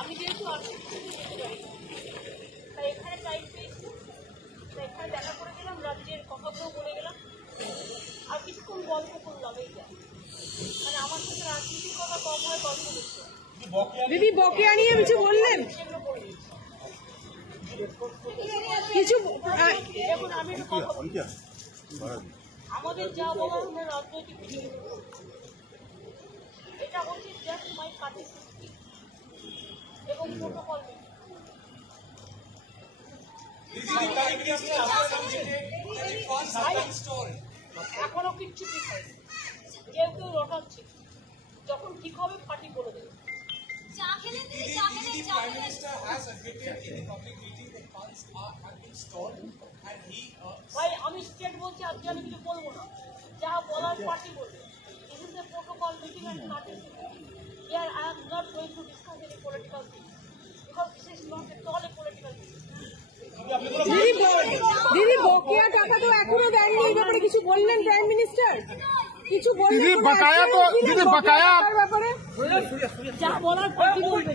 আমি যেহেতু তাই এখানে টাইম পেয়েছি এখানে দেখা করে গেলাম রাজ্যের কথাগুলো বলে গেলাম আর কিছুক্ষণ গল্প করলাম এই মানে আমার সাথে রাজনীতির কথা কম হয় গল্প দিদি, বকেয়া নিয়ে কিছু বললেন সেগুলো। কিছু আহ, দেখুন আমি একটু কথা বলি। আমাদের যা বলার আমরা রাজনৈতিক। এটা হচ্ছে জাস্ট মাই পার্টি এবং প্রোটোকল এখনও কিচ্ছু ঠিক হয়নি কেউ রটাচ্ছে। যখন ঠিক হবে পার্টি বলে দেবে। চা দিদি চা খেলেন চা Prime are, have been stalled and he ভাই আমি স্টেট বলছি আজকে আমি কিছু বলব না। যা বলার পার্টি বলবে দিদি বকেয়া টাকা তো এখনও দেননি এই ব্যাপারে কিছু বললেন প্রাইম মিনিস্টার কিছু বললেন দিদি, বকেয়া তো- দিদি, বকেয়া? বকেয়া- টাকার ব্যাপারে? যা বলার পার্টি বলবে